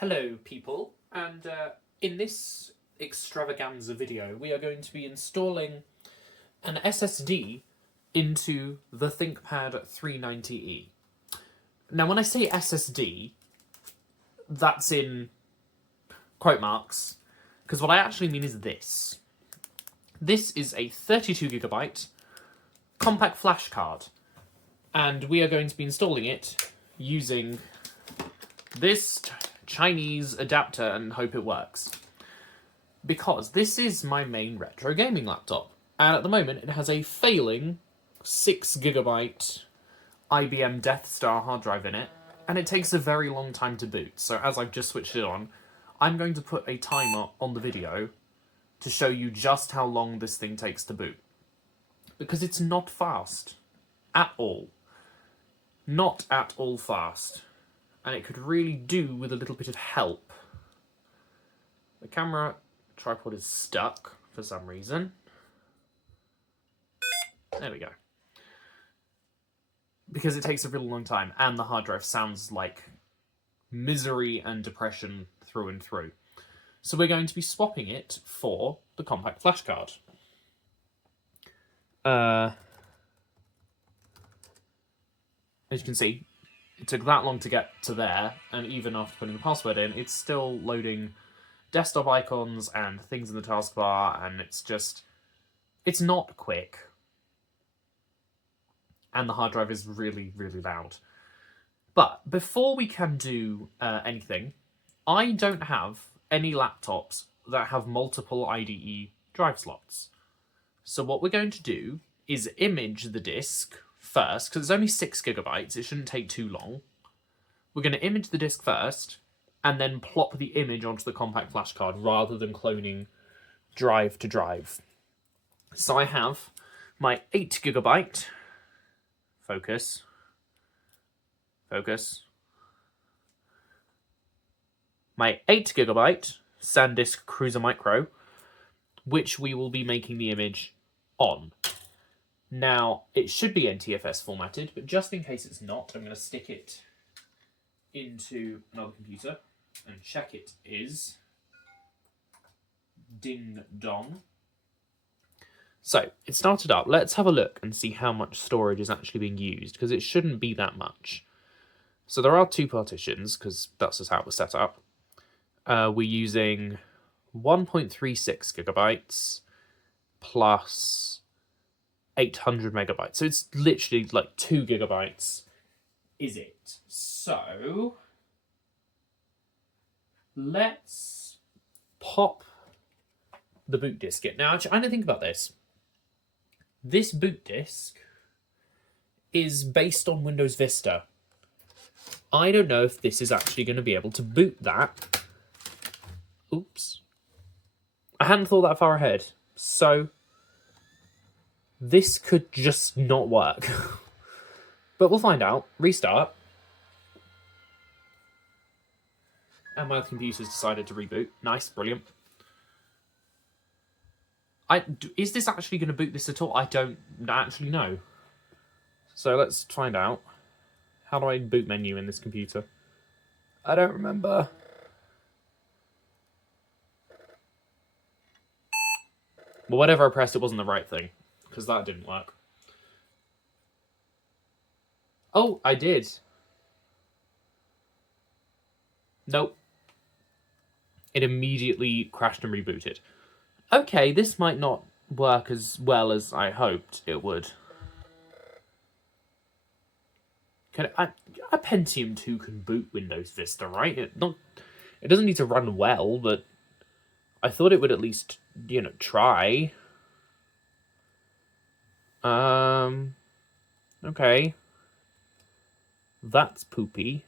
Hello people, and in this extravaganza video we are going to be installing an SSD into the Thinkpad 390E. Now when I say SSD, that's in quote marks, because what I actually mean is this. This is a 32GB compact flash card, and we are going to be installing it using this Chinese adapter and hope it works. Because this is my main retro gaming laptop, and at the moment it has a failing 6GB IBM Death Star hard drive in it, and it takes a very long time to boot. So as I've just switched it on, I'm going to put a timer on the video to show you just how long this thing takes to boot. Because it's not fast. At all. Not at all fast. And it could really do with a little bit of help. The camera tripod is stuck for some reason. There we go. Because it takes a really long time, and the hard drive sounds like misery and depression through and through. So we're going to be swapping it for the compact flash card. As you can see, it took that long to get to there, and even after putting the password in, it's still loading desktop icons and things in the taskbar, and it's not quick. And the hard drive is really, really loud. But before we can do anything, I don't have any laptops that have multiple IDE drive slots. So what we're going to do is image the disk first, because it's only 6GB, it shouldn't take too long. We're going to image the disk first, and then plop the image onto the compact flash card, rather than cloning drive to drive. So I have my 8GB, focus, my 8GB SanDisk Cruiser Micro, which we will be making the image on. Now, it should be NTFS formatted, but just in case it's not, I'm going to stick it into another computer and check it is. Ding dong. So, it started up. Let's have a look and see how much storage is actually being used, because it shouldn't be that much. So there are two partitions, because that's just how it was set up. We're using 1.36GB plus 800 megabytes. So it's literally like 2GB, is it? So let's pop the boot disk in. Now, actually, I didn't think about this. This boot disk is based on Windows Vista. I don't know if this is actually going to be able to boot that. Oops. I hadn't thought that far ahead. So this could just not work. But we'll find out. Restart. And my computer's decided to reboot. Nice, brilliant. Is this actually going to boot this at all? I don't actually know. So let's find out. How do I boot menu in this computer? I don't remember. Well, whatever I pressed, it wasn't the right thing, because that didn't work. Oh, I did. Nope. It immediately crashed and rebooted. Okay, this might not work as well as I hoped it would. A Pentium 2 can boot Windows Vista, right? It doesn't need to run well, but I thought it would at least, try. Okay. That's poopy.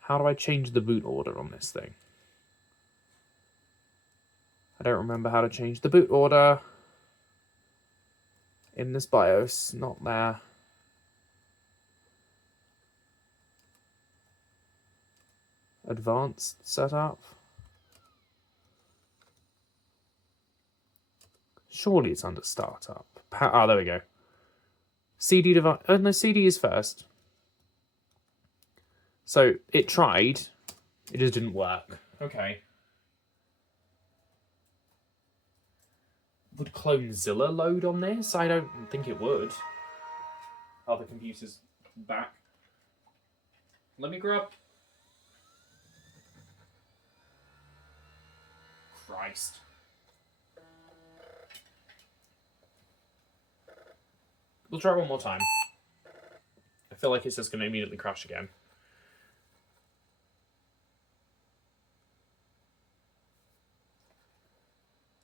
How do I change the boot order on this thing? I don't remember how to change the boot order in this BIOS. Not there. Advanced setup. Surely it's under startup. There we go. CD device. Oh, no, CD is first. So it tried, it just didn't work. Okay. Would CloneZilla load on this? I don't think it would. Other computers back. Let me grab. Christ. We'll try one more time. I feel like it's just going to immediately crash again.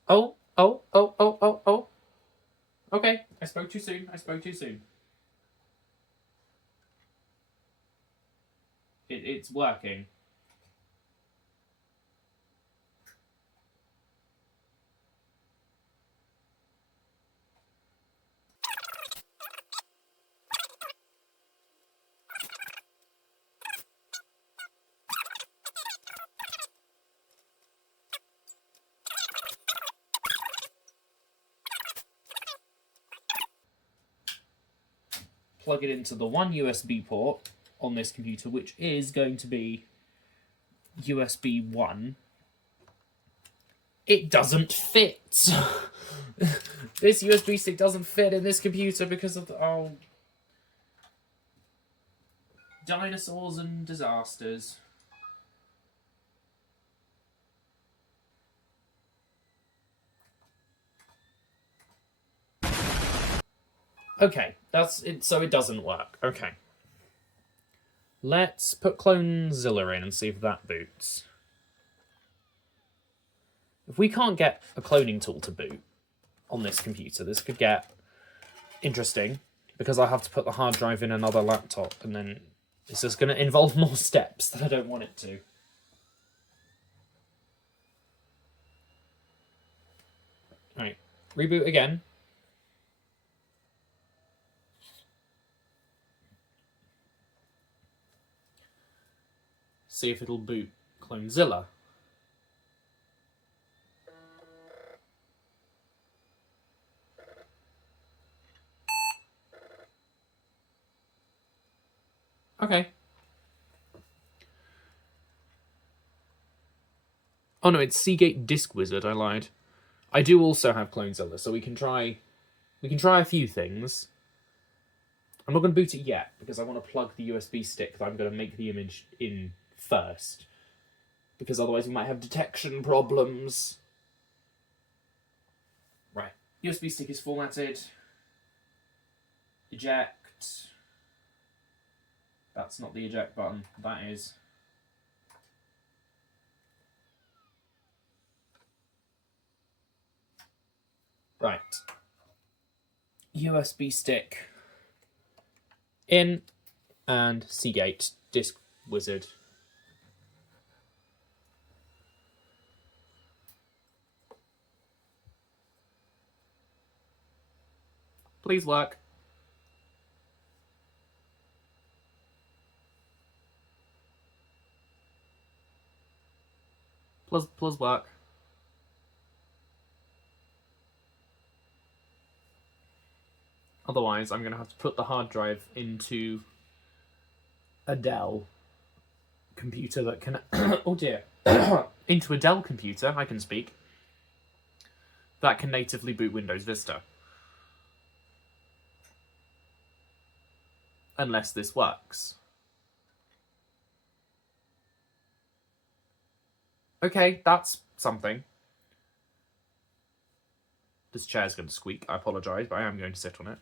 Oh. Okay, I spoke too soon. It's working. Plug it into the one USB port on this computer, which is going to be USB 1. It doesn't fit. This USB stick doesn't fit in this computer because of the dinosaurs and disasters. Okay, that's it. So it doesn't work. Okay. Let's put CloneZilla in and see if that boots. If we can't get a cloning tool to boot on this computer, this could get interesting, because I have to put the hard drive in another laptop, and then it's just going to involve more steps that I don't want it to. Right, reboot again. See if it'll boot CloneZilla. Okay. Oh no, it's Seagate Disk Wizard, I lied. I do also have CloneZilla, so we can try a few things. I'm not going to boot it yet, because I want to plug the USB stick that I'm going to make the image in first, because otherwise we might have detection problems. Right, USB stick is formatted. Eject. That's not the eject button, that is. Right. USB stick in, and Seagate Disk Wizard. Please work. Please work. Otherwise, I'm going to have to put the hard drive into a Dell computer that can... oh dear. Into a Dell computer, I can speak, that can natively boot Windows Vista. Unless this works. Okay, that's something. This chair's going to squeak, I apologise, but I am going to sit on it.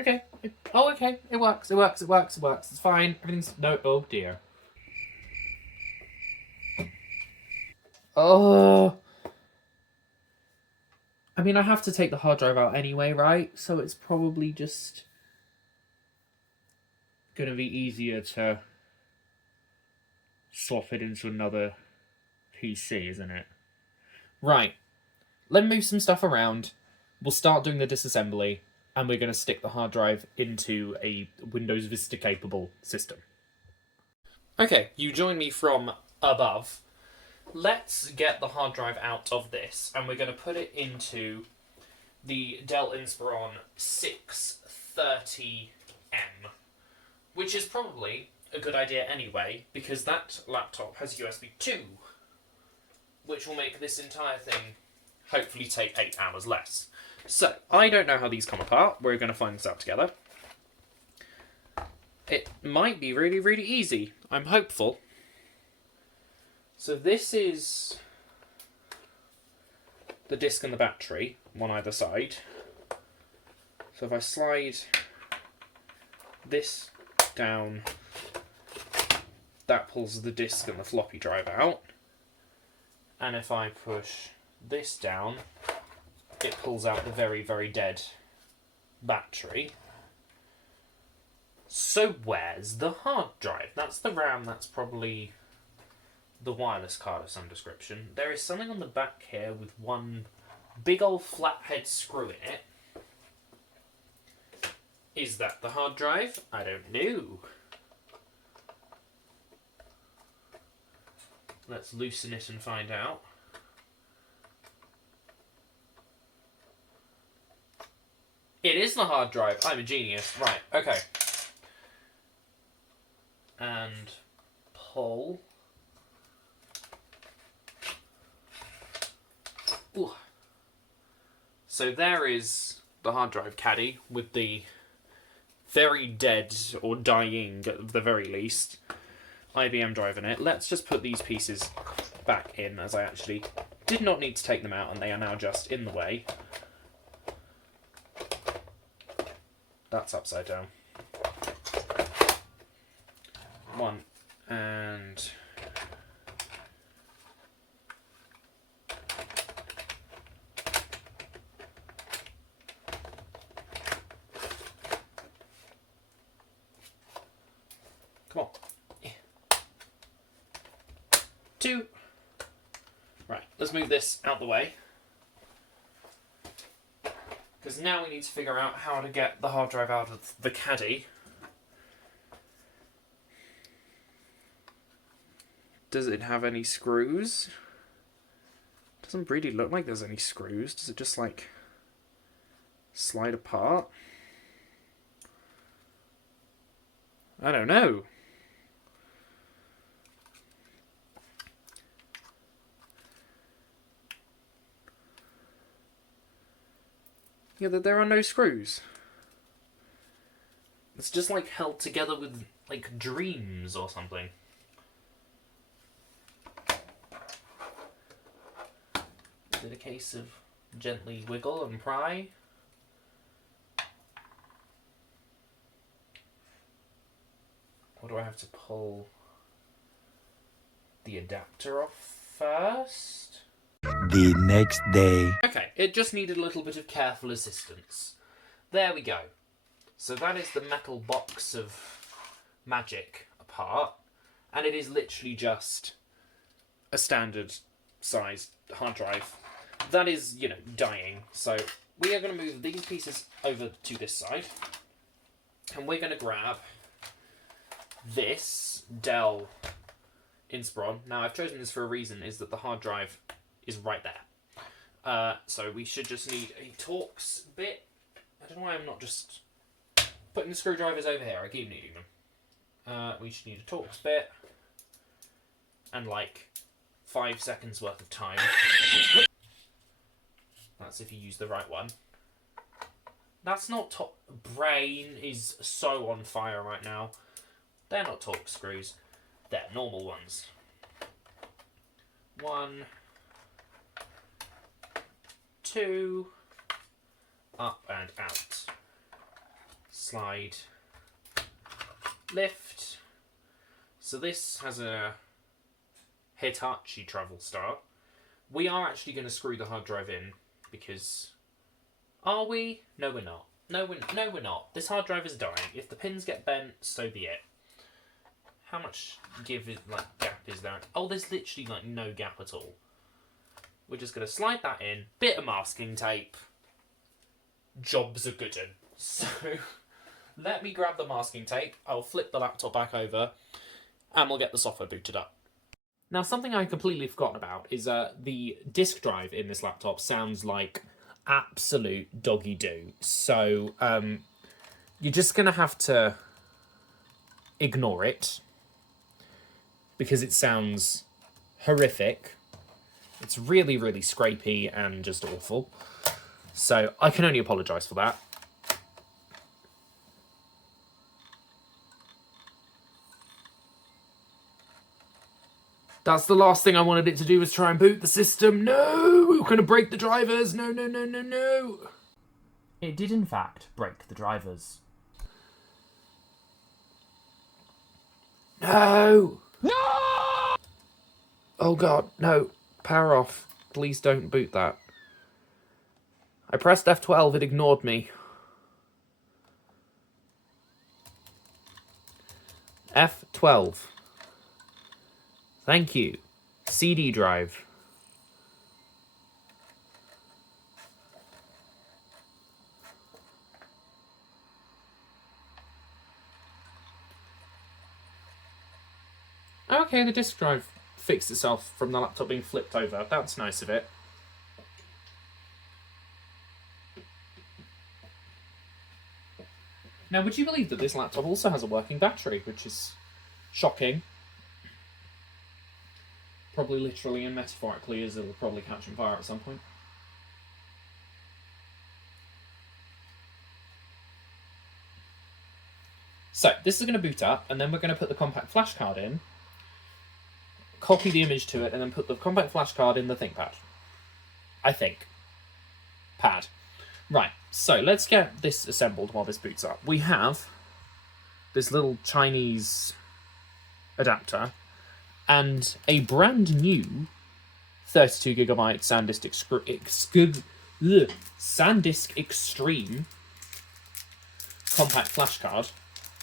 Okay. Okay. It works. It's fine. Everything's... No. Oh, dear. Oh. I mean, I have to take the hard drive out anyway, right? So it's probably just going to be easier to swap it into another PC, isn't it? Right. Let me move some stuff around. We'll start doing the disassembly, and we're going to stick the hard drive into a Windows Vista capable system. Okay, you join me from above. Let's get the hard drive out of this, and we're going to put it into the Dell Inspiron 630M, which is probably a good idea anyway, because that laptop has USB 2, which will make this entire thing hopefully take 8 hours less. So, I don't know how these come apart. We're going to find this out together. It might be really, really easy. I'm hopeful. So this is the disc and the battery, one either side. So if I slide this down, that pulls the disc and the floppy drive out. And if I push this down, it pulls out the very, very dead battery. So where's the hard drive? That's the RAM, that's probably the wireless card of some description. There is something on the back here with one big old flathead screw in it. Is that the hard drive? I don't know. Let's loosen it and find out. It is the hard drive. I'm a genius. Right, okay. And pull. Ooh. So there is the hard drive caddy with the very dead, or dying at the very least, IBM drive in it. Let's just put these pieces back in, as I actually did not need to take them out, and they are now just in the way. That's upside down. One, and come on. Two. Right, let's move this out the way. Because now we need to figure out how to get the hard drive out of the caddy. Does it have any screws? Doesn't really look like there's any screws. Does it just, like, slide apart? I don't know. Yeah, there are no screws. It's just, like, held together with, like, dreams or something. Is it a case of gently wiggle and pry? Or do I have to pull the adapter off first? The next day. Okay, it just needed a little bit of careful assistance. There we go. So that is the metal box of magic apart, and it is literally just a standard sized hard drive that is, you know, dying. So we are going to move these pieces over to this side, and we're going to grab this Dell Inspiron. Now, I've chosen this for a reason, is that the hard drive is right there. So we should just need a Torx bit. I don't know why I'm not just putting the screwdrivers over here. I keep needing them. We should need a Torx bit and like 5 seconds worth of time. That's if you use the right one. That's not top. Brain is so on fire right now. They're not Torx screws. They're normal ones. 1, 2, up and out. Slide, lift. So this has a Hitachi travel star. We are actually going to screw the hard drive in because... Are we? No, we're not. No, we're not. This hard drive is dying. If the pins get bent, so be it. How much gap is there? Oh, there's literally like no gap at all. We're just going to slide that in. Bit of masking tape. Jobs are good un. So, let me grab the masking tape. I'll flip the laptop back over and we'll get the software booted up. Now, something I completely forgotten about is the disk drive in this laptop sounds like absolute doggy do. So you're just going to have to ignore it because it sounds horrific. It's really, really scrapey and just awful. So I can only apologise for that. That's the last thing I wanted it to do, was try and boot the system. No! We're going to break the drivers. No, no, no, no, no. It did, in fact, break the drivers. No! No! Oh, God, no. Power off. Please don't boot that. I pressed F12. It ignored me. F12. Thank you. CD drive. Okay, the disk drive fixed itself from the laptop being flipped over. That's nice of it. Now, would you believe that this laptop also has a working battery, which is shocking. Probably literally and metaphorically, as it'll probably catch on fire at some point. So, this is going to boot up, and then we're going to put the compact flash card in, copy the image to it, and then put the compact flash card in the Thinkpad. I think. Pad. Right, so let's get this assembled while this boots up. We have this little Chinese adapter and a brand new 32GB SanDisk Extreme compact flash card,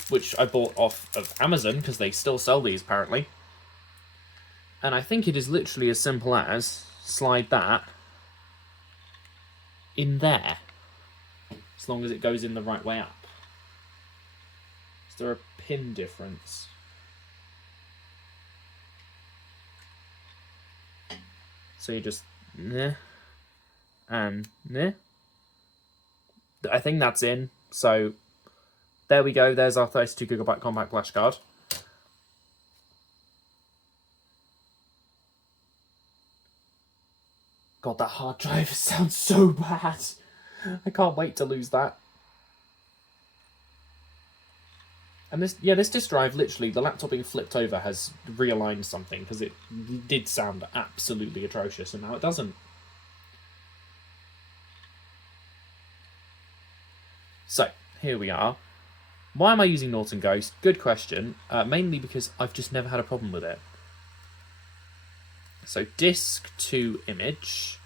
which I bought off of Amazon because they still sell these apparently. And I think it is literally as simple as slide that in there, as long as it goes in the right way up. Is there a pin difference? So you just neh and neh. I think that's in. So there we go. There's our 32GB compact flash card. God, that hard drive sounds so bad. I can't wait to lose that. And this disk drive, literally, the laptop being flipped over has realigned something, because it did sound absolutely atrocious, and now it doesn't. So, here we are. Why am I using Norton Ghost? Good question. Mainly because I've just never had a problem with it. So, disk to image.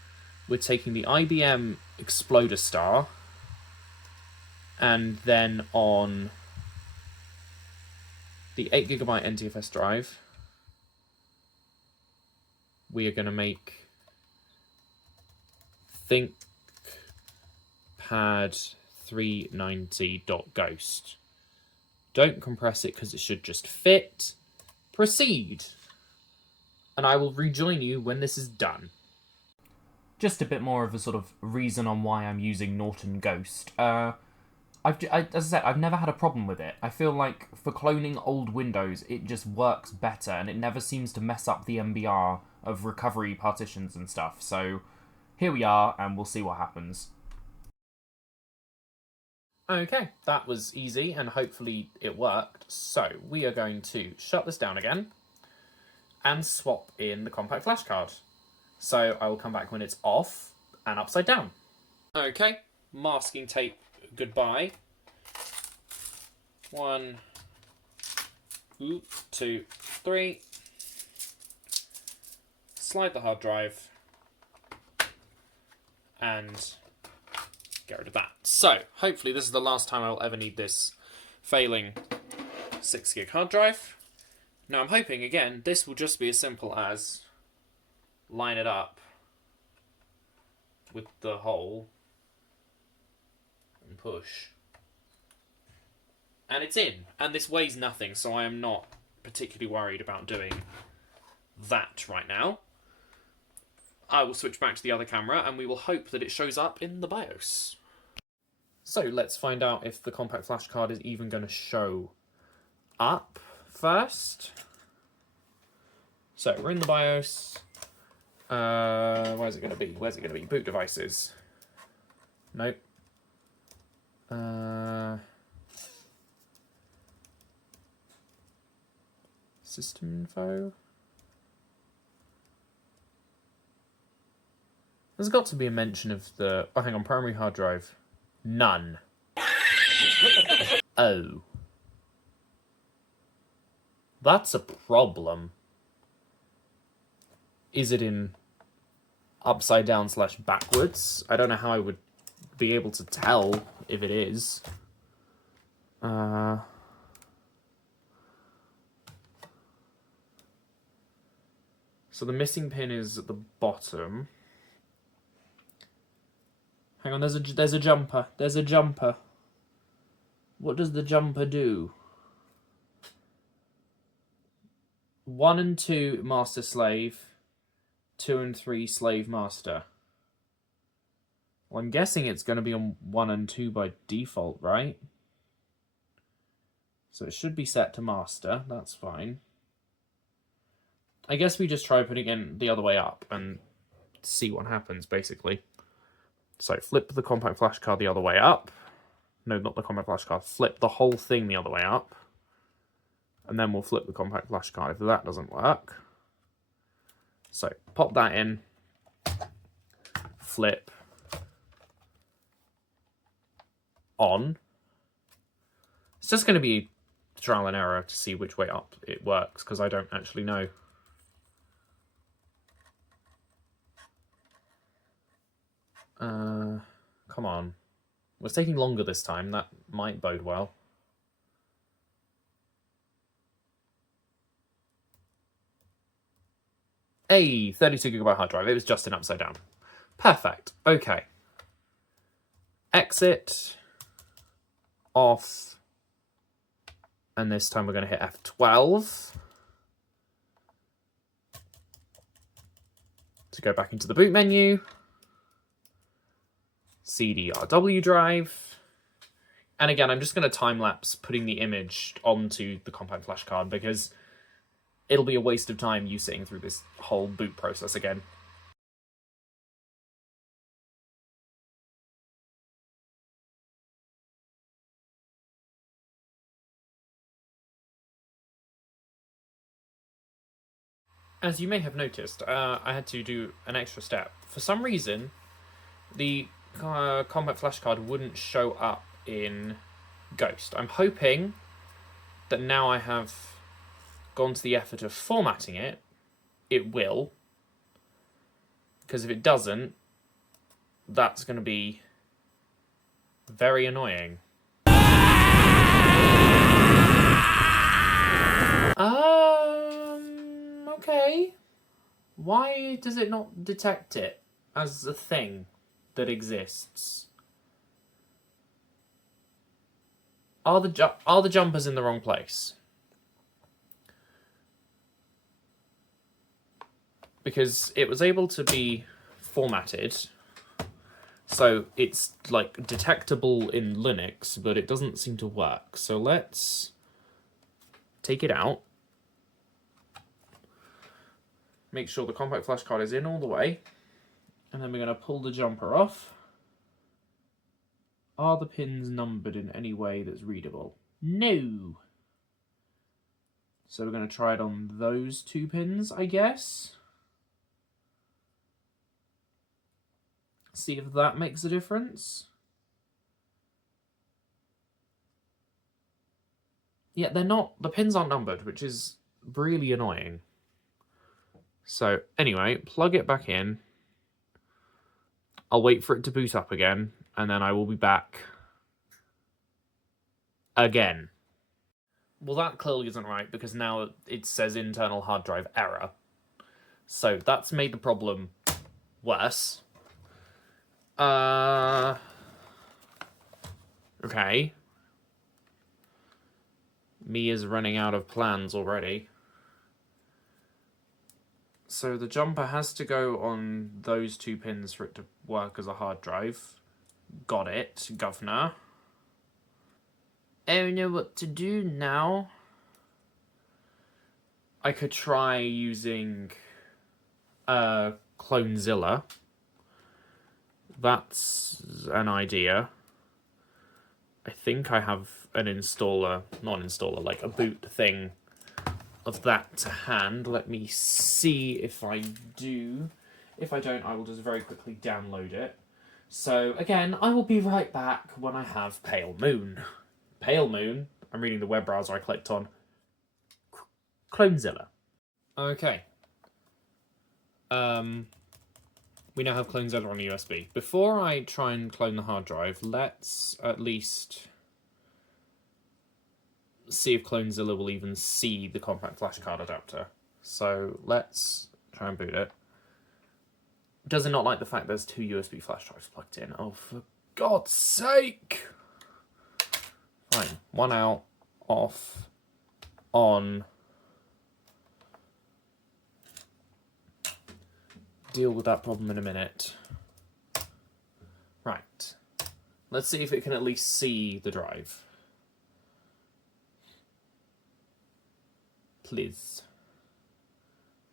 We're taking the IBM Exploder Star, and then on the 8GB NTFS drive, we are going to make Thinkpad 390.ghost. Don't compress it because it should just fit. Proceed. And I will rejoin you when this is done. Just a bit more of a sort of reason on why I'm using Norton Ghost. As I said, I've never had a problem with it. I feel like for cloning old Windows, it just works better, and it never seems to mess up the MBR of recovery partitions and stuff. So here we are, and we'll see what happens. Okay, that was easy, and hopefully it worked. So we are going to shut this down again and swap in the compact flash card. So I will come back when it's off and upside down. Okay, masking tape goodbye. 1, 2, 3. Slide the hard drive and get rid of that. So hopefully this is the last time I'll ever need this failing 6GB hard drive. Now I'm hoping again this will just be as simple as line it up with the hole and push. And it's in. And this weighs nothing, so I am not particularly worried about doing that right now. I will switch back to the other camera and we will hope that it shows up in the BIOS. So let's find out if the compact flash card is even going to show up first. So we're in the BIOS. Where's it going to be? Where's it going to be? Boot devices. Nope. System info. There's got to be a mention of the... Oh, hang on. Primary hard drive. None. Oh. That's a problem. Is it in upside down / backwards? I don't know how I would be able to tell if it is. So the missing pin is at the bottom. Hang on, there's a jumper. There's a jumper. What does the jumper do? 1 and 2 master slave. 2 and 3 slave master. Well, I'm guessing it's going to be on 1 and 2 by default, right? So it should be set to master. That's fine. I guess we just try putting it the other way up and see what happens, basically. So flip the compact flash card the other way up. No, not the compact flash card. Flip the whole thing the other way up. And then we'll flip the compact flash card if that doesn't work. So pop that in. Flip. On. It's just going to be trial and error to see which way up it works, because I don't actually know. Come on. It's taking longer this time. That might bode well. Hey, 32GB hard drive. It was just in upside down. Perfect. Okay. Exit. Off. And this time we're going to hit F12. To go back into the boot menu. CDRW drive. And again, I'm just going to time-lapse putting the image onto the compact flash card because it'll be a waste of time you sitting through this whole boot process again. As you may have noticed, I had to do an extra step. For some reason, the compact flash card wouldn't show up in Ghost. I'm hoping that now I have gone to the effort of formatting it, it will. Because if it doesn't, that's going to be very annoying. Okay. Why does it not detect it as a thing that exists? Are the jumpers in the wrong place? Because it was able to be formatted, so it's like detectable in Linux, but it doesn't seem to work. So let's take it out. Make sure the compact flash card is in all the way. And then we're going to pull the jumper off. Are the pins numbered in any way that's readable? No. So we're going to try it on those 2 pins, I guess. See if that makes a difference. Yeah, they're not. The pins aren't numbered, which is really annoying. So anyway, plug it back in. I'll wait for it to boot up again, and then I will be back again. Well, that clearly isn't right, because now it says internal hard drive error. So that's made the problem worse. Okay. Me is running out of plans already. So the jumper has to go on those 2 pins for it to work as a hard drive. Got it, governor. I don't know what to do now. I could try using Clonezilla. That's an idea. I think I have an installer, not an installer, like a boot thing of that to hand. Let me see if I do. If I don't, I will just very quickly download it. So again, I will be right back when I have Pale Moon. Pale Moon, I'm reading the web browser I clicked on. Clonezilla. Okay. We now have Clonezilla on a USB. Before I try and clone the hard drive, let's at least see if Clonezilla will even see the compact flash card adapter. So let's try and boot it. Does it not like the fact there's 2 USB flash drives plugged in? Oh, for God's sake! Fine. 1 out, off, on. Deal with that problem in a minute. Right. Let's see if it can at least see the drive. Please.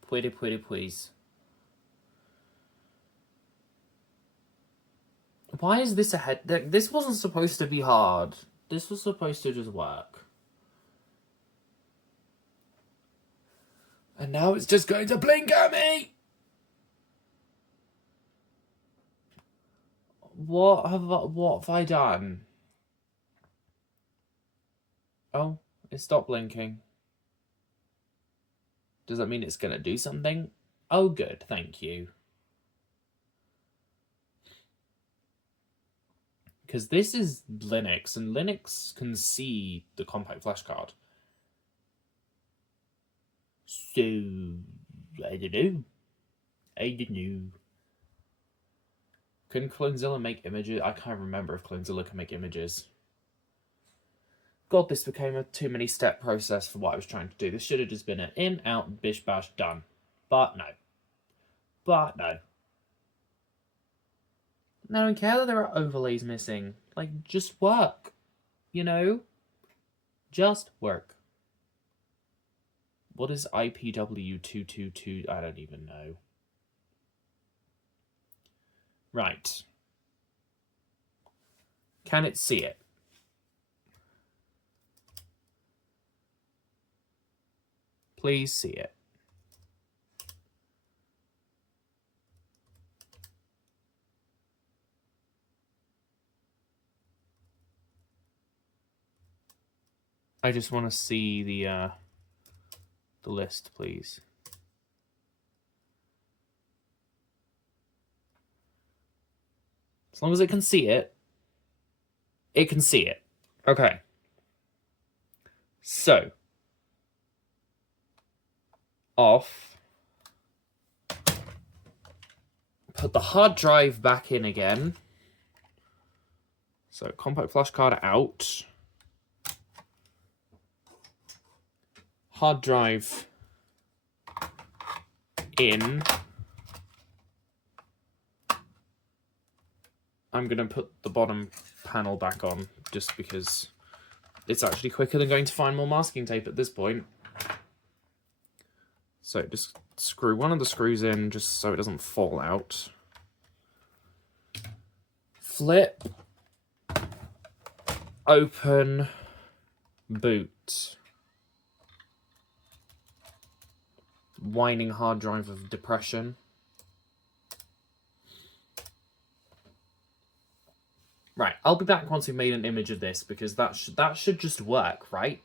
Pretty, please. Why is this ahead? This wasn't supposed to be hard. This was supposed to just work. And now it's just going to blink at me! What have I done? Oh, it stopped blinking. Does that mean it's going to do something? Oh, good, thank you. Because this is Linux, and Linux can see the compact flash card. So, I don't know. Can Clonezilla make images? I can't remember if Clonezilla can make images. God, this became a too many step process for what I was trying to do. This should have just been an in, out, bish, bash, done. But no. I don't care that there are overlays missing. Like, just work. You know? Just work. What is IPW222? I don't even know. Right. Can it see it? Please see it. I just want to see the list, please. As long as it can see it, it can see it. Okay. So, off. Put the hard drive back in again. So, compact flash card out. Hard drive in. I'm going to put the bottom panel back on just because it's actually quicker than going to find more masking tape at this point. So just screw one of the screws in just so it doesn't fall out. Flip. Open. Boot. Whining hard drive of depression. Right, I'll be back once we've made an image of this, because that should just work, right?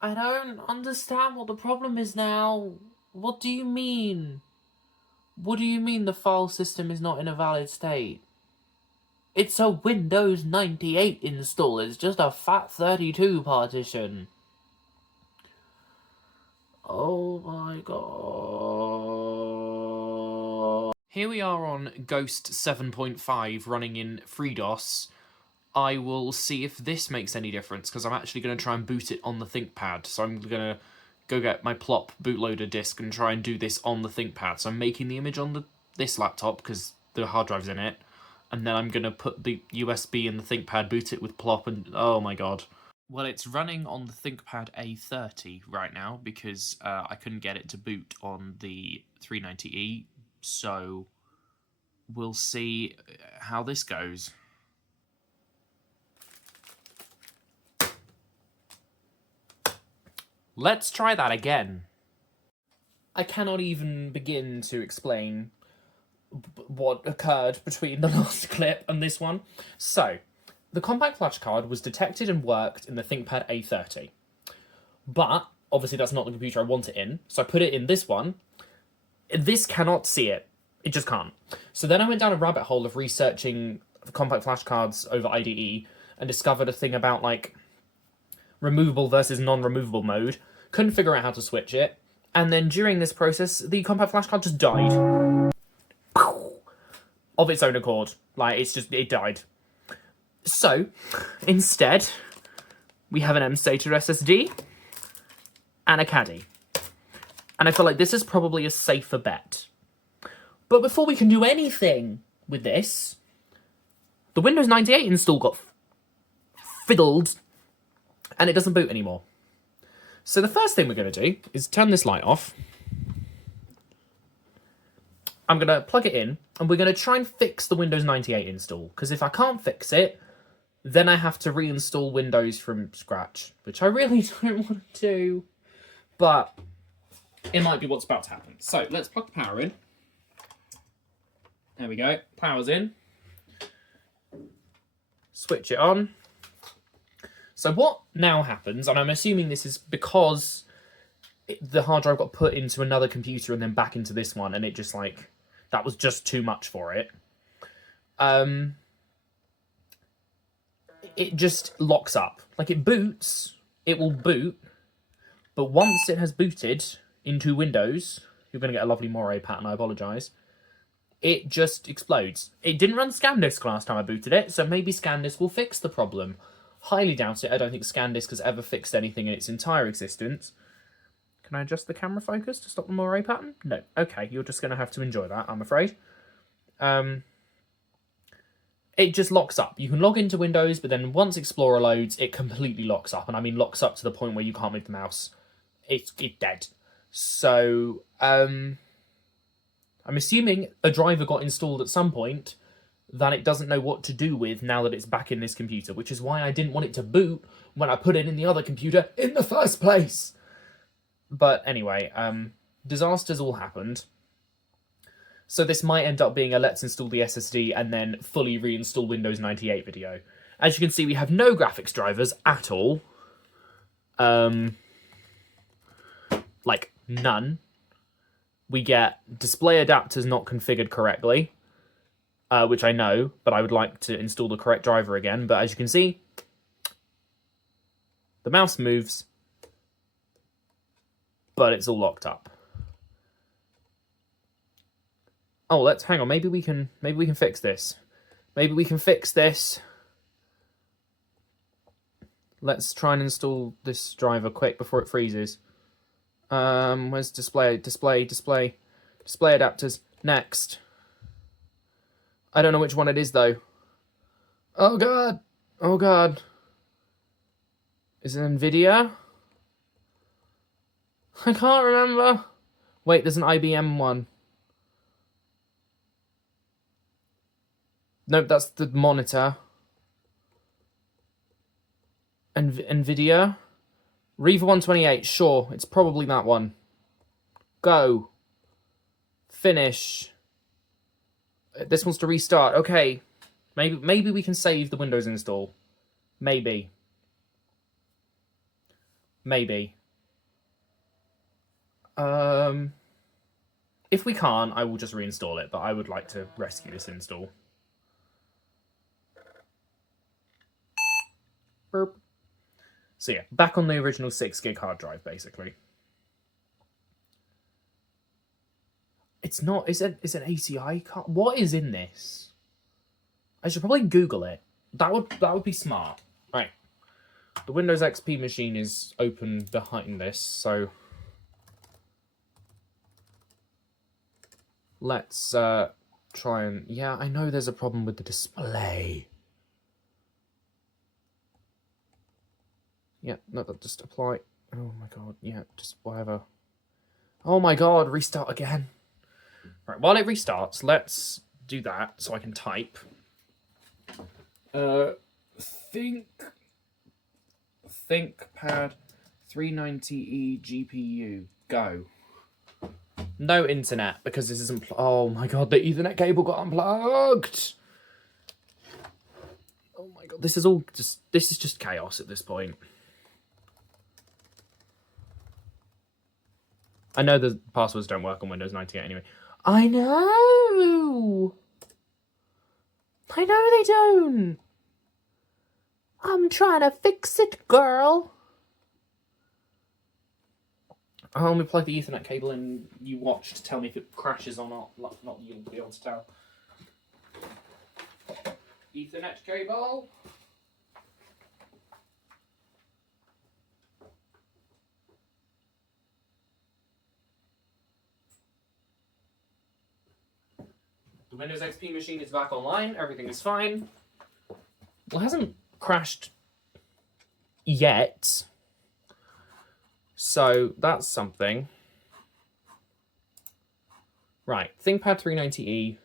I don't understand what the problem is now. What do you mean? What do you mean the file system is not in a valid state? It's a Windows 98 install. It's just a FAT32 partition. Oh my god. Here we are on Ghost 7.5 running in FreeDOS. I will see if this makes any difference, because I'm actually going to try and boot it on the Thinkpad. So I'm going to go get my plop bootloader disk and try and do this on the Thinkpad. So I'm making the image on this laptop, because the hard drive's in it. And then I'm going to put the USB in the Thinkpad, boot it with plop, and oh my god. Well, it's running on the Thinkpad A30 right now, because I couldn't get it to boot on the 390E. So we'll see how this goes. Let's try that again. I cannot even begin to explain what occurred between the last clip and this one. So, the compact flash card was detected and worked in the Thinkpad A30. But, obviously that's not the computer I want it in, so I put it in this one. This cannot see it. It just can't. So then I went down a rabbit hole of researching compact flash cards over IDE and discovered a thing about, like, removable versus non-removable mode. Couldn't figure out how to switch it. And then during this process, the compact flash card just died. Of its own accord. Like, it died. So, instead, we have an M-SATA SSD and a caddy. And I feel like this is probably a safer bet. But before we can do anything with this, the Windows 98 install got fiddled and it doesn't boot anymore. So the first thing we're going to do is turn this light off. I'm going to plug it in, and we're going to try and fix the Windows 98 install, because if I can't fix it, then I have to reinstall Windows from scratch, which I really don't want to do, but it might be what's about to happen. So let's plug the power in. There we go, power's in. Switch it on. So what now happens, and I'm assuming this is because the hard drive got put into another computer and then back into this one, and it just, like, that was just too much for it. It just locks up. Like, it boots, it will boot, but once it has booted into Windows, you're going to get a lovely moire pattern, I apologise, it just explodes. It didn't run ScanDisk last time I booted it, so maybe ScanDisk will fix the problem. Highly doubt it. I don't think ScanDisk has ever fixed anything in its entire existence. Can I adjust the camera focus to stop the moire pattern? No. Okay, you're just going to have to enjoy that, I'm afraid. It just locks up. You can log into Windows, but then once Explorer loads, it completely locks up. And I mean locks up to the point where you can't move the mouse. It's dead. So, I'm assuming a driver got installed at some point that it doesn't know what to do with now that it's back in this computer, which is why I didn't want it to boot when I put it in the other computer in the first place. But anyway, disasters all happened. So this might end up being a let's install the SSD and then fully reinstall Windows 98 video. As you can see, we have no graphics drivers at all. Like, none. We get display adapters not configured correctly. Which I know, but I would like to install the correct driver again. But as you can see, the mouse moves, but it's all locked up. Oh, let's hang on. Maybe we can fix this. Maybe we can fix this. Let's try and install this driver quick before it freezes. Where's display adapters? Next. I don't know which one it is, though. Oh, God. Oh, God. Is it NVIDIA? I can't remember. Wait, there's an IBM one. Nope, that's the monitor. NVIDIA? Reaver 128, sure. It's probably that one. Go. Finish. This wants to restart. Okay. Maybe we can save the Windows install. Maybe. If we can't, I will just reinstall it, but I would like to rescue this install. Burp. So yeah, back on the original 6 gig hard drive, basically. It's not. Is it an ACI card? What is in this? I should probably Google it. That would be smart. Right. The Windows XP machine is open behind this, so let's try and... Yeah, I know there's a problem with the display. Yeah, no, that just apply. Oh my god, yeah, just whatever. Oh my god, restart again. Right, while it restarts, let's do that so I can type. Thinkpad 390E GPU, go. No internet, because this isn't... Oh my god, the Ethernet cable got unplugged! Oh my god, this is all just... This is just chaos at this point. I know the passwords don't work on Windows 98 anyway. I know! I know they don't! I'm trying to fix it, girl! Let me plug the Ethernet cable in. You watch to tell me if it crashes or not. Not that you'll be able to tell. Ethernet cable. The Windows XP machine is back online. Everything is fine. Well, it hasn't crashed yet. So that's something. Right, ThinkPad 390E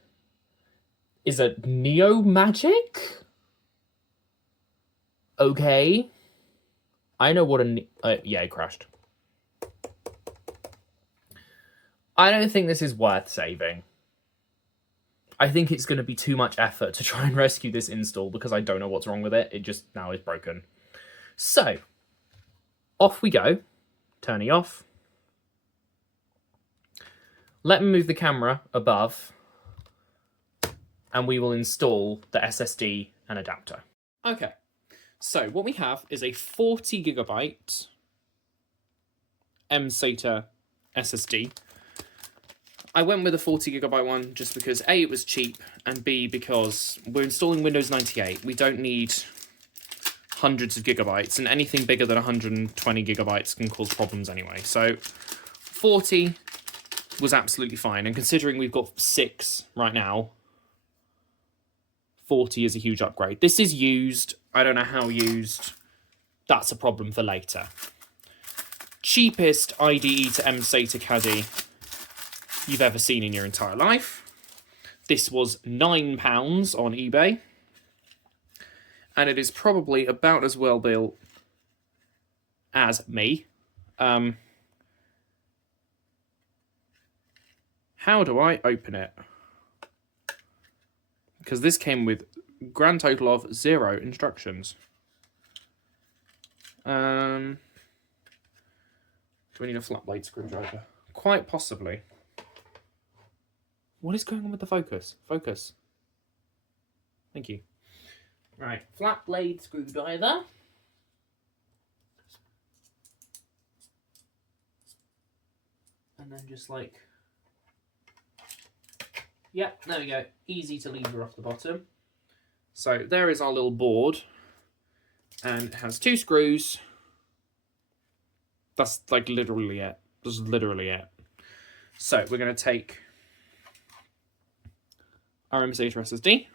is a Neo Magic? Okay. I know what a... yeah, it crashed. I don't think this is worth saving. I think it's going to be too much effort to try and rescue this install because I don't know what's wrong with it. It just now is broken. So, off we go. Turning off. Let me move the camera above and we will install the SSD and adapter. Okay, so what we have is a 40GB mSATA SSD. I went with a 40GB one just because A, it was cheap, and B, because we're installing Windows 98. We don't need hundreds of gigabytes, and anything bigger than 120 gigabytes can cause problems anyway. So 40 was absolutely fine, and considering we've got 6 right now, 40 is a huge upgrade. This is used. I don't know how used. That's a problem for later. Cheapest IDE to mSATA caddy you've ever seen in your entire life. This was £9 on eBay. And it is probably about as well built as me. How do I open it? Because this came with grand total of 0 instructions. Do we need a flat blade screwdriver? Quite possibly. What is going on with the focus? Focus. Thank you. Right, flat blade screwdriver. And then just like... Yeah, there we go. Easy to lever off the bottom. So there is our little board. And it has 2 screws. That's like literally it. That's literally it. So we're going to take our mSATA SSD.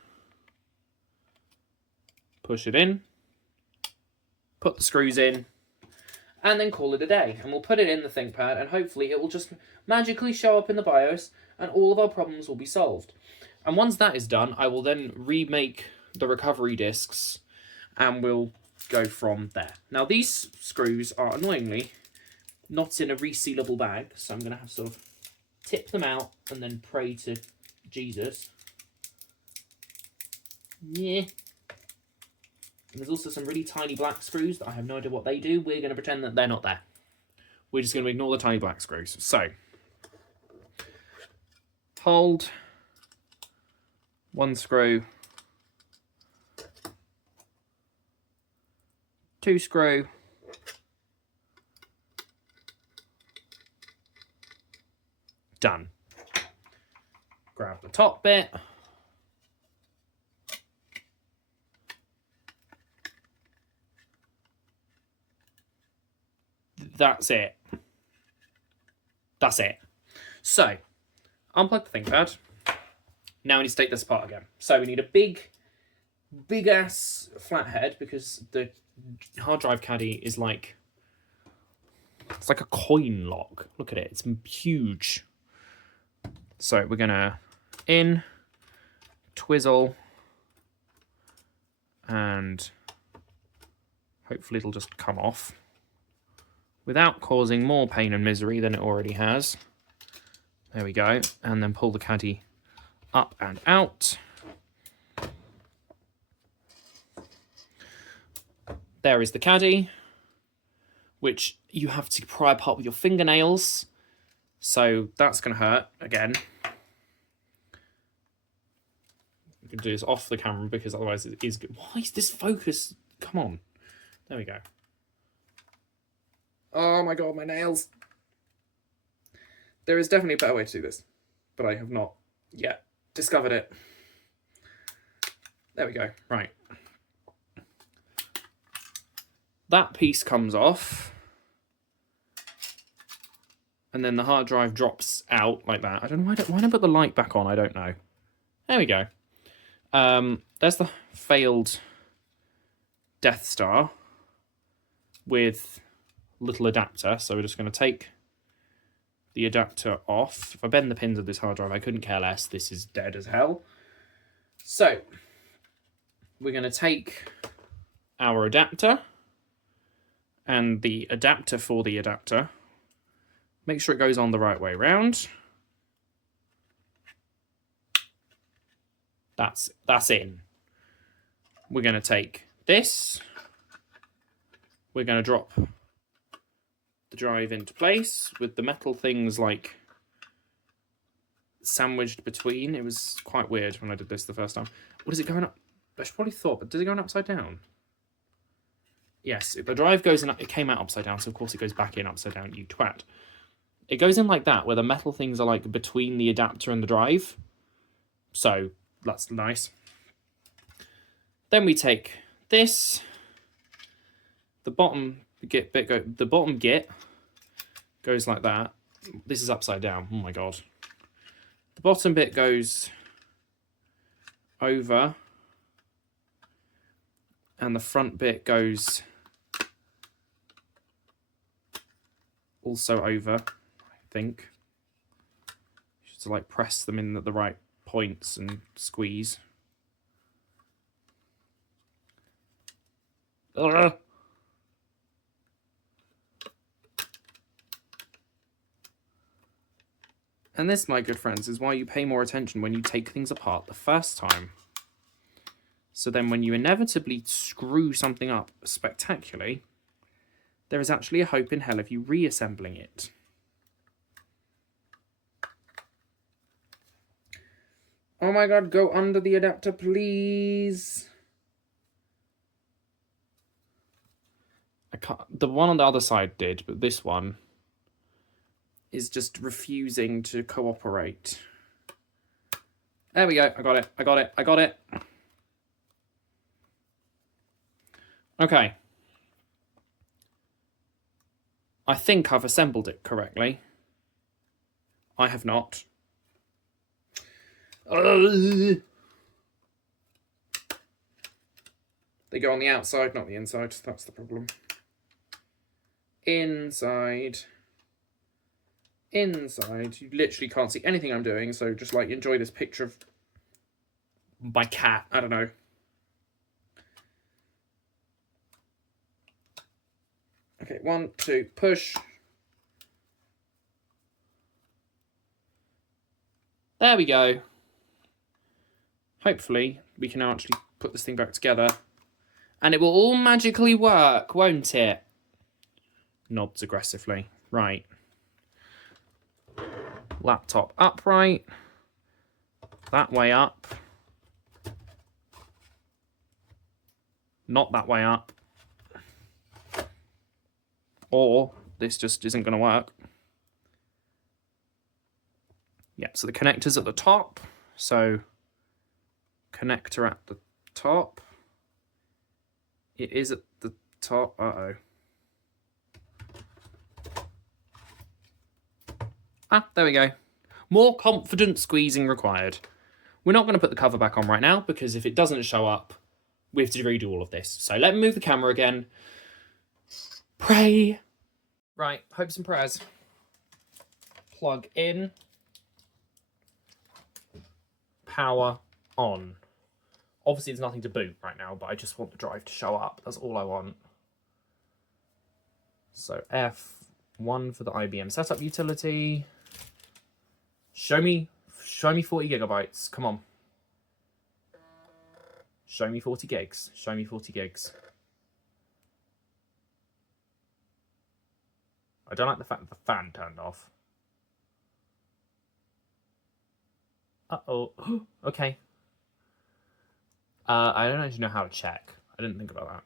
Push it in, put the screws in, and then call it a day. And we'll put it in the ThinkPad, and hopefully it will just magically show up in the BIOS, and all of our problems will be solved. And once that is done, I will then remake the recovery discs, and we'll go from there. Now, these screws are annoyingly not in a resealable bag, so I'm going to have to sort of tip them out and then pray to Jesus. Yeah. And there's also some really tiny black screws that I have no idea what they do. We're going to pretend that they're not there. We're just going to ignore the tiny black screws. So, hold 1 screw, 2 screw, done. top bit. That's it. That's it. So, unplug the ThinkPad. Now we need to take this apart again. So we need a big ass flathead, because the hard drive caddy is like, it's like a coin lock. Look at it, it's huge. So we're gonna twizzle, and hopefully it'll just come off without causing more pain and misery than it already has. There we go. And then pull the caddy up and out. There is the caddy, which you have to pry apart with your fingernails. So that's going to hurt again. We can do this off the camera because otherwise it is good. Why is this focus? Come on. There we go. Oh my god, my nails. There is definitely a better way to do this, but I have not yet discovered it. There we go. Right. That piece comes off, and then the hard drive drops out like that. I don't know why don't I put the light back on. I don't know. There we go. There's the failed Death Star with little adapter. So we're just going to take the adapter off. If I bend the pins of this hard drive, I couldn't care less. This is dead as hell. So we're going to take our adapter and the adapter for the adapter. Make sure it goes on the right way round. That's in. We're going to take this. We're going to drop the drive into place with the metal things like sandwiched between. It was quite weird when I did this the first time. What is it going up? I should probably thought, but does it go upside down? Yes, the drive goes in, it came out upside down, so of course it goes back in upside down, you twat. It goes in like that, where the metal things are like between the adapter and the drive. So that's nice. Then we take this, the bottom git goes like that. This is upside down. Oh my god. The bottom bit goes over, and the front bit goes also over, I think. Just to like press them in at the right points and squeeze. Ugh. And this, my good friends, is why you pay more attention when you take things apart the first time. So then when you inevitably screw something up spectacularly, there is actually a hope in hell of you reassembling it. Oh my god, go under the adapter, please. I can't. The one on the other side did, but this one is just refusing to cooperate. There we go. I got it. Okay. I think I've assembled it correctly. I have not. They go on the outside, not the inside. That's the problem. Inside. You literally can't see anything I'm doing, so just like enjoy this picture of my cat. I don't know. Okay, 1, 2, push. There we go. Hopefully, we can now actually put this thing back together. And it will all magically work, won't it? Nods aggressively. Right. Laptop upright. That way up. Not that way up. Or this just isn't going to work. Yeah, so the connector's at the top. So connector at the top. It is at the top. Uh-oh. Ah, there we go. More confident squeezing required. We're not going to put the cover back on right now because if it doesn't show up, we have to redo all of this. So let me move the camera again. Pray. Right, hopes and prayers. Plug in. Power on. Obviously there's nothing to boot right now, but I just want the drive to show up. That's all I want. So F1 for the IBM setup utility. Show me 40 gigabytes. Come on. Show me 40 gigs. Show me 40 gigs. I don't like the fact that the fan turned off. Uh-oh. Okay. I don't actually know how to check. I didn't think about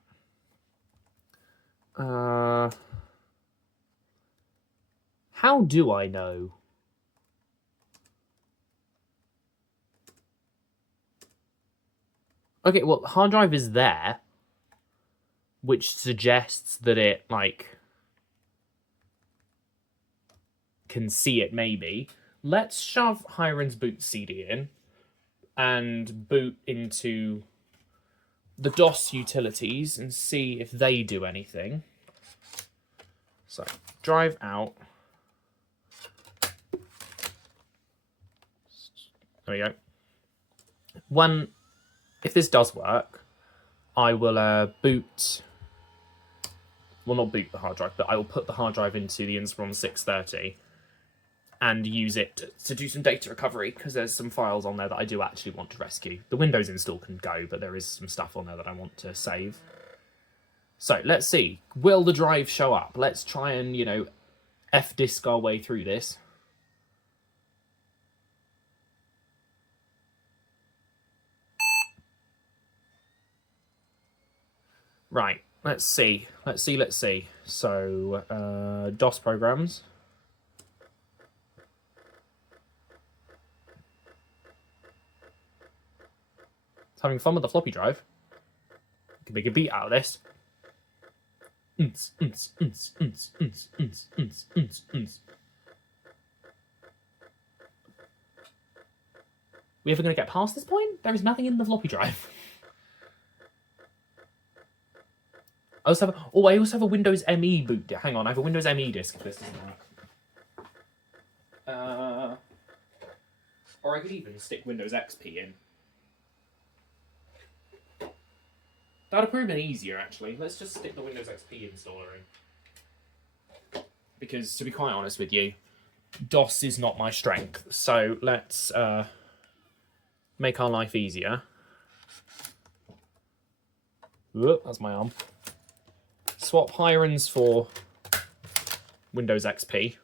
that. How do I know? Okay, well, the hard drive is there, which suggests that it, like, can see it, maybe. Let's shove Hiron's boot CD in and boot into the DOS utilities and see if they do anything. So, drive out. There we go. If this does work, I will boot... Well, not boot the hard drive, but I will put the hard drive into the Inspiron 630 and use it to do some data recovery, because there's some files on there that I do actually want to rescue. The Windows install can go, but there is some stuff on there that I want to save. So, let's see. Will the drive show up? Let's try and, you know, F-disk our way through this. Right, let's see. Let's see. So, DOS programs. It's having fun with the floppy drive. We can make a beat out of this. We ever going to get past this point? There is nothing in the floppy drive. I also have a Windows ME boot. Hang on, I have a Windows ME disk if this doesn't work. Or I could even stick Windows XP in. That'd have been easier, actually. Let's just stick the Windows XP installer in. Because, to be quite honest with you, DOS is not my strength. So, let's make our life easier. Whoop, that's my arm. Swap Hirons for Windows XP.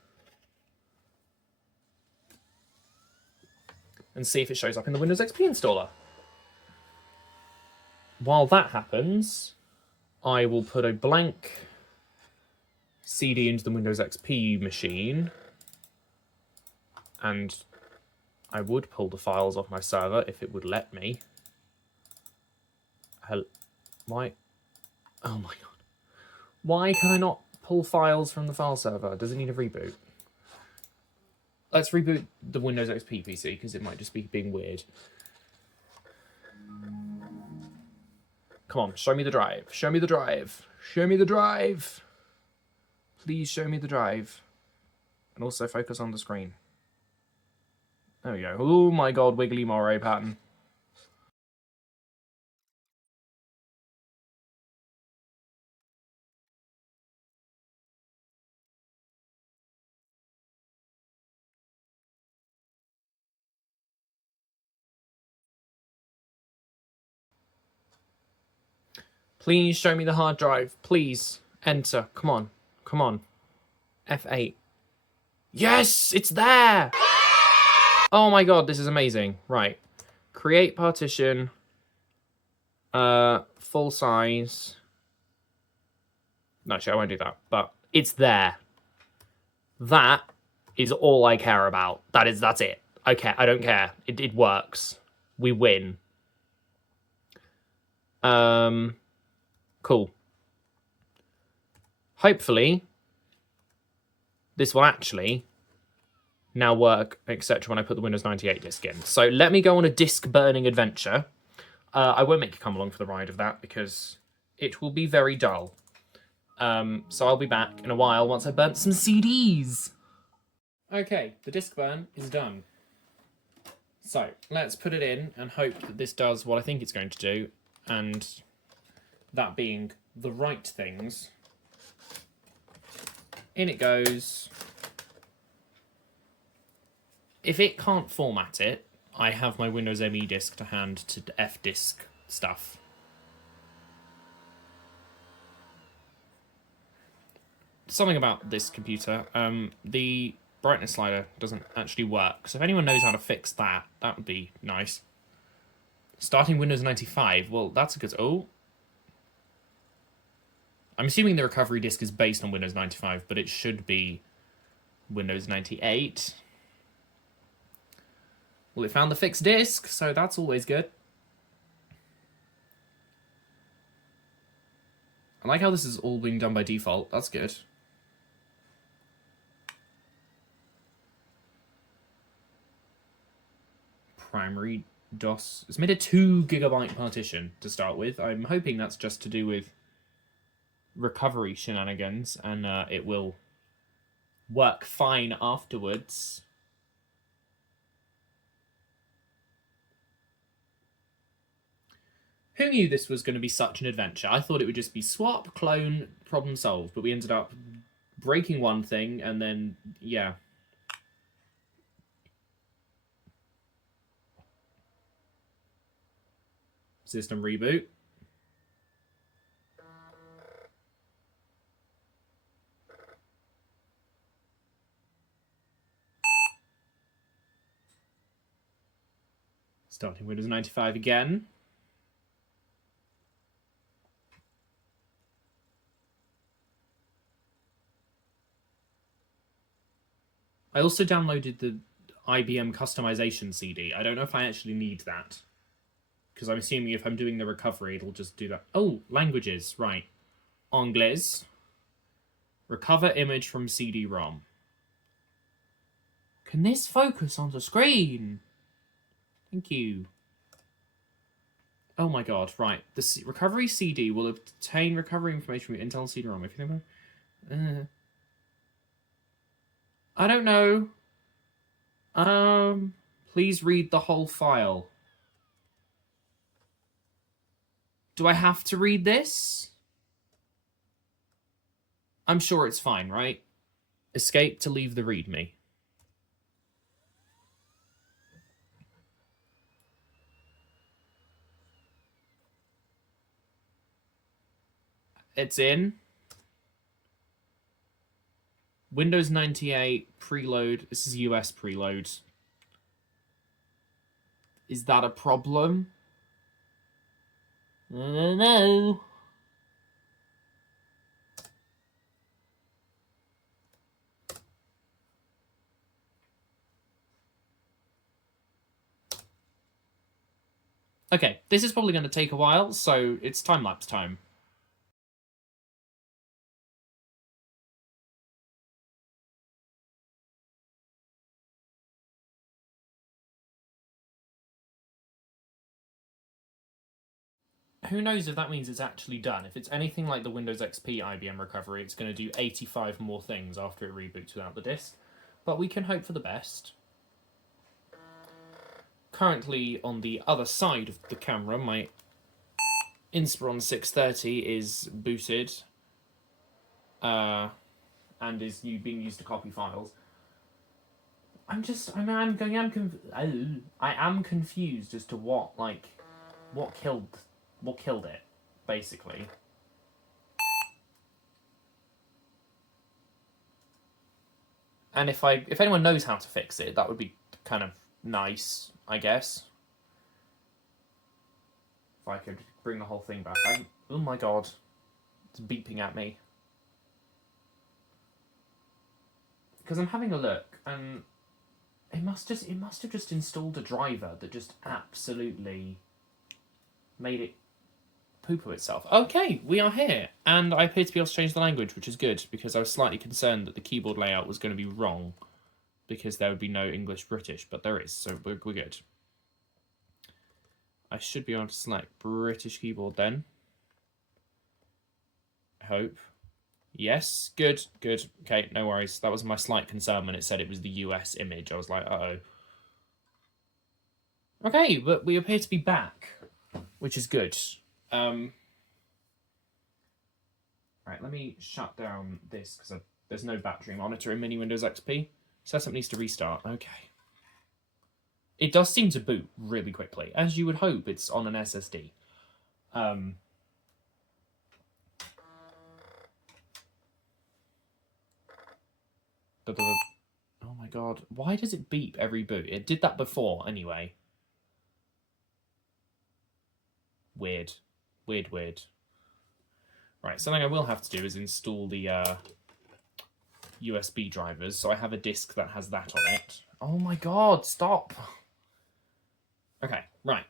And see if it shows up in the Windows XP installer. While that happens, I will put a blank CD into the Windows XP machine. And I would pull the files off my server if it would let me. Why? Oh my god. Why can I not pull files from the file server? Does it need a reboot? Let's reboot the Windows XP PC, because it might just be being weird. Come on, show me the drive. Show me the drive. Show me the drive. Please show me the drive. And also focus on the screen. There we go. Oh my god, wiggly moray pattern. Please show me the hard drive. Please. Enter. Come on. Come on. F8. Yes! It's there! Oh my god, this is amazing. Right. Create partition. Full size. No, actually, I won't do that. But it's there. That is all I care about. That's it. Okay, I don't care. It works. We win. Cool. Hopefully, this will actually now work, etc. when I put the Windows 98 disk in. So let me go on a disk burning adventure. I won't make you come along for the ride of that because it will be very dull. So I'll be back in a while once I've burnt some CDs. Okay, the disk burn is done. So let's put it in and hope that this does what I think it's going to do, and that being the right things. In it goes. If it can't format it, I have my Windows ME disk to hand to F-disk stuff. Something about this computer, the brightness slider doesn't actually work. So if anyone knows how to fix that, that would be nice. Starting Windows 95, well, that's a good... Oh. I'm assuming the recovery disk is based on Windows 95, but it should be Windows 98. Well, it found the fixed disk, so that's always good. I like how this is all being done by default. That's good. Primary DOS. It's made a 2 GB partition to start with. I'm hoping that's just to do with recovery shenanigans, and it will work fine afterwards. Who knew this was going to be such an adventure? I thought it would just be swap, clone, problem solved, but we ended up breaking one thing and then, yeah. System reboot. Starting Windows 95 again. I also downloaded the IBM customization CD. I don't know if I actually need that, because I'm assuming if I'm doing the recovery, it'll just do that. Oh, languages, right. Anglais. Recover image from CD-ROM. Can this focus on the screen? Thank you. Oh my god, right. The recovery CD will obtain recovery information from Intel CD-ROM. If you think about I don't know. Please read the whole file. Do I have to read this? I'm sure it's fine, right? Escape to leave the README. It's in. Windows 98 preload. This is US preload. Is that a problem? No. Okay, this is probably going to take a while, so it's time-lapse time. Who knows if that means it's actually done. If it's anything like the Windows XP IBM recovery, it's going to do 85 more things after it reboots without the disk. But we can hope for the best. Currently, on the other side of the camera, my Inspiron 630 is booted and is being used to copy files. I am confused as to what killed it, basically. And if anyone knows how to fix it, that would be kind of nice, I guess. If I could bring the whole thing back. Oh my god. It's beeping at me. Because I'm having a look, and It must have just installed a driver that just absolutely made it poo-poo itself. Okay, we are here, and I appear to be able to change the language, which is good, because I was slightly concerned that the keyboard layout was going to be wrong, because there would be no English-British, but there is, so we're good. I should be able to select British keyboard then. I hope. Yes, good. Okay, no worries. That was my slight concern when it said it was the US image. I was like, uh-oh. Okay, but we appear to be back, which is good. Right, let me shut down this, because there's no battery monitor in Mini Windows XP. Setup needs to restart. Okay. It does seem to boot really quickly, as you would hope. It's on an SSD. Oh my god. Why does it beep every boot? It did that before, anyway. Weird. Weird. Right, something I will have to do is install the USB drivers, so I have a disk that has that on it. Oh my god, stop! Okay, right.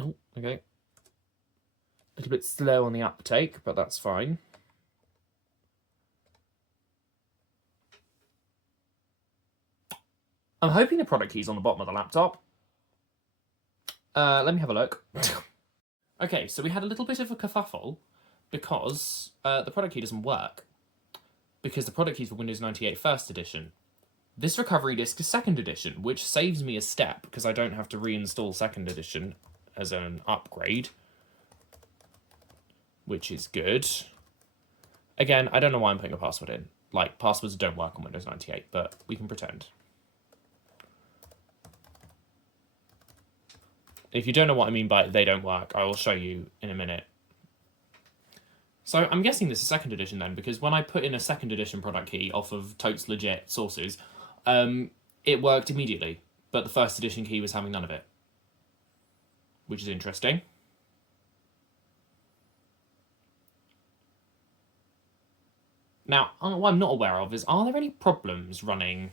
Oh, okay. A little bit slow on the uptake, but that's fine. I'm hoping the product key's on the bottom of the laptop. Let me have a look. Okay, so we had a little bit of a kerfuffle because the product key doesn't work. Because the product key's for Windows 98 First Edition. This recovery disk is Second Edition, which saves me a step because I don't have to reinstall Second Edition as an upgrade. Which is good. Again, I don't know why I'm putting a password in. Like, passwords don't work on Windows 98, but we can pretend. If you don't know what I mean by they don't work, I will show you in a minute. So I'm guessing this is Second Edition then, because when I put in a Second Edition product key off of totes legit sources, it worked immediately, but the First Edition key was having none of it. Which is interesting. Now, what I'm not aware of is, are there any problems running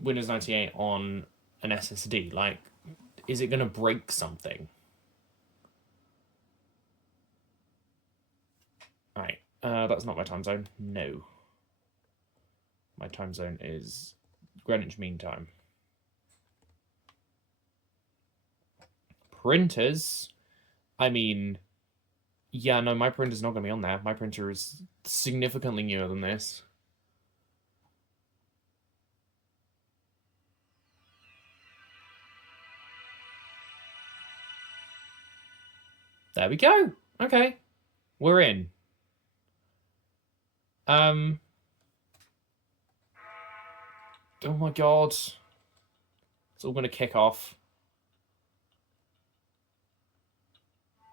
Windows 98 on an SSD? Like, is it going to break something? Right, that's not my time zone. No. My time zone is Greenwich Mean Time. Printers? I mean, yeah, no, my printer's not going to be on there. My printer is significantly newer than this. There we go. Okay. We're in. Oh my god. It's all going to kick off.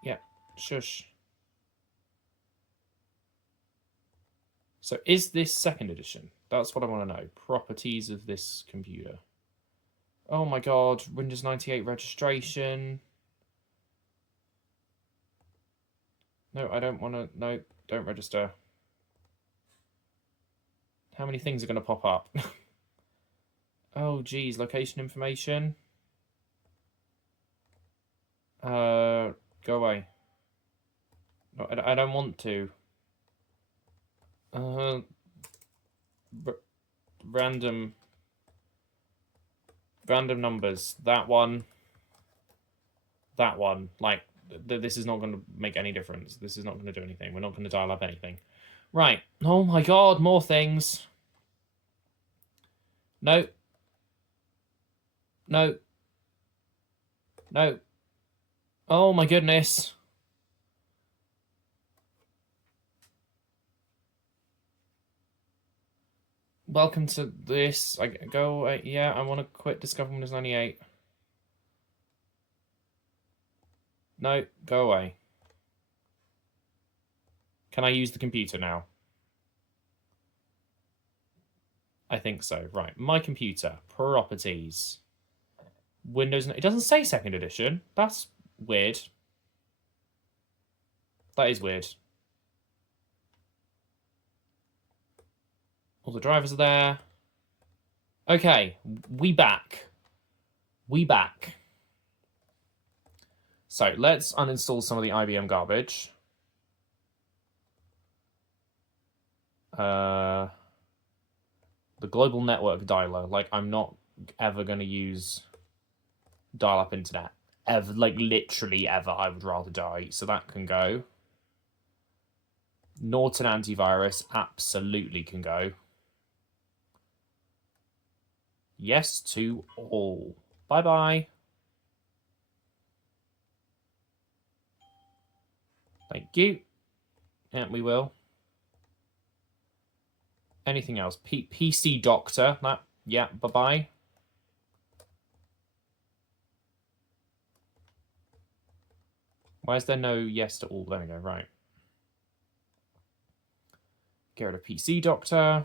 Yeah, shush. So is this Second Edition? That's what I want to know. Properties of this computer. Oh my god, Windows 98 registration. No, I don't want to. No, don't register. How many things are going to pop up? Oh, geez, location information. Go away. No, I don't want to. Random numbers. That one. That one. Like, this is not going to make any difference. This is not going to do anything. We're not going to dial up anything. Right. Oh my god, more things. No. No. No. Oh my goodness. Welcome to this. I go away. Yeah, I want to quit Discover Windows 98. No, go away. Can I use the computer now? I think so. Right, my computer. Properties. Windows... It doesn't say Second Edition. That's weird. That is weird. All the drivers are there. Okay, we back. We back. So let's uninstall some of the IBM garbage. The global network dialer. Like, I'm not ever going to use dial-up internet. Ever, like, literally ever. I would rather die. So that can go. Norton antivirus absolutely can go. Yes to all. Bye-bye. Thank you. And we will. Anything else? PC Doctor. That, yeah, bye-bye. Why is there no yes to all? There we go, right. Get rid of PC Doctor.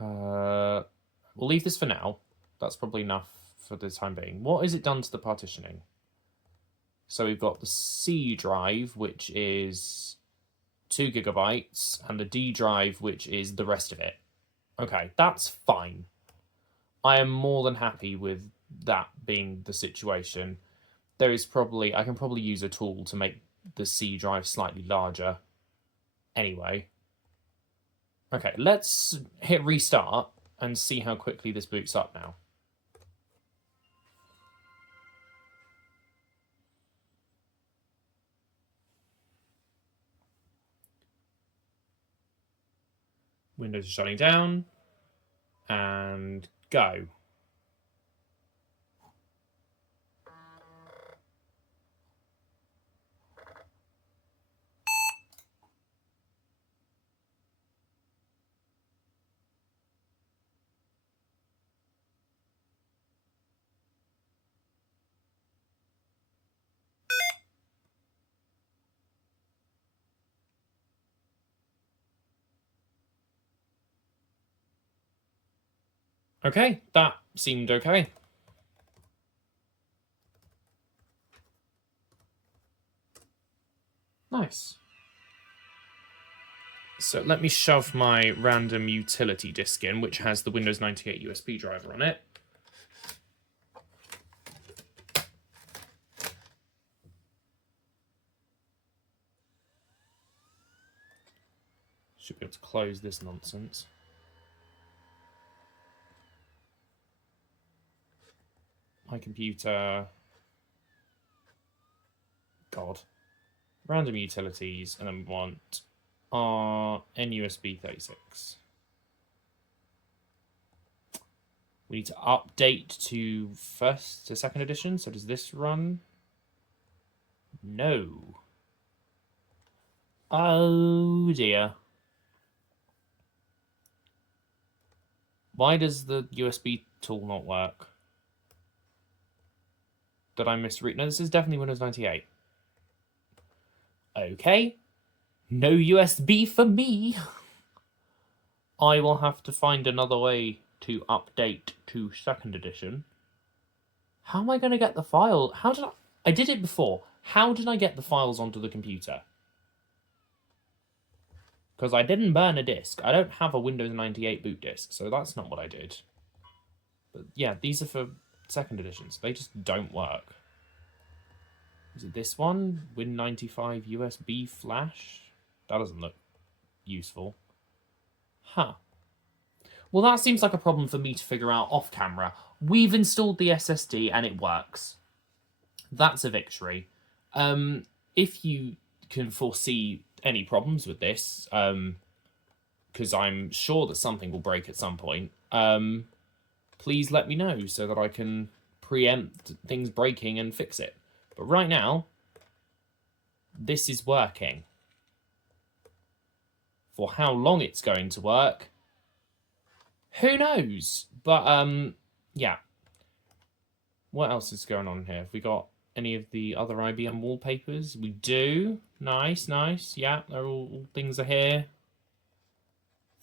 We'll leave this for now. That's probably enough for the time being. What has it done to the partitioning? So we've got the C drive, which is 2 gigabytes, and the D drive, which is the rest of it. Okay, that's fine. I am more than happy with that being the situation. There is probably, I can probably use a tool to make the C drive slightly larger. Anyway. Okay, let's hit restart and see how quickly this boots up now. Windows are shutting down. And go. Okay, that seemed okay. Nice. So let me shove my random utility disk in, which has the Windows 98 USB driver on it. Should be able to close this nonsense. My computer. God. Random utilities, and then we want our NUSB 36. We need to update to second edition. So does this run? No. Oh dear. Why does the USB tool not work? Did I misread? No, this is definitely Windows 98. Okay. No USB for me. I will have to find another way to update to second edition. How am I going to get the file? How did I did it before. How did I get the files onto the computer? Because I didn't burn a disk. I don't have a Windows 98 boot disk, so that's not what I did. But yeah, these are for second editions. They just don't work. Is it this one? Win95 USB flash? That doesn't look useful. Huh. Well, that seems like a problem for me to figure out off camera. We've installed the SSD and it works. That's a victory. If you can foresee any problems with this, because I'm sure that something will break at some point, please let me know so that I can preempt things breaking and fix it. But right now, this is working. For how long it's going to work, who knows? But, yeah. What else is going on here? Have we got any of the other IBM wallpapers? We do. Nice, nice. Yeah, they're all things are here.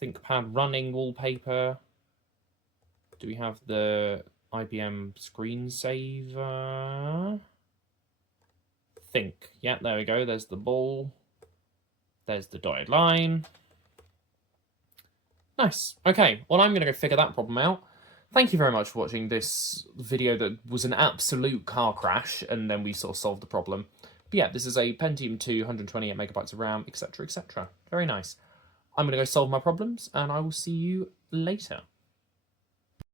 Thinkpad running wallpaper. Do we have the IBM screensaver? Think. Yeah, there we go. There's the ball. There's the dotted line. Nice. Okay, well, I'm going to go figure that problem out. Thank you very much for watching this video that was an absolute car crash, and then we sort of solved the problem. But yeah, this is a Pentium 2, 128 megabytes of RAM, etc., etc. Very nice. I'm going to go solve my problems, and I will see you later.